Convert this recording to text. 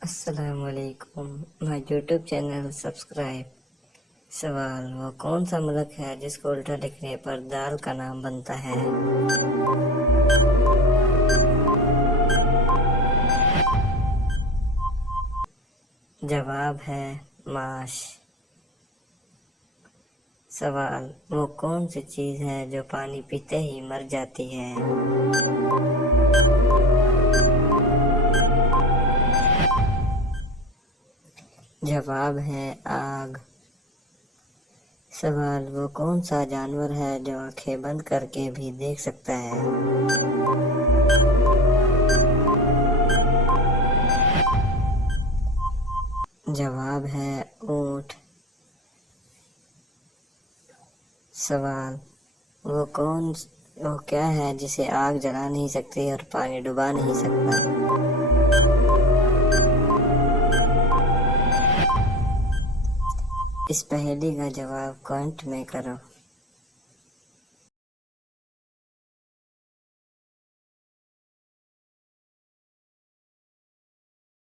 अस्सलामुअलैकुम। My YouTube channel subscribe. सवाल: वो कौन सा मुल्क है जिसको उल्टा लिखने पर दाल का नाम बनता है? जवाब है माश। सवाल: वो कौन सी चीज़ है जो पानी पीते ही मर जाती है? जवाब है आग। सवाल: वो कौन सा जानवर है जो आंखें बंद करके भी देख सकता है? जवाब है ऊंट। सवाल: वो क्या है जिसे आग जला नहीं सकती और पानी डुबा नहीं सकता? इस पहेली का जवाब कमेंट में करो।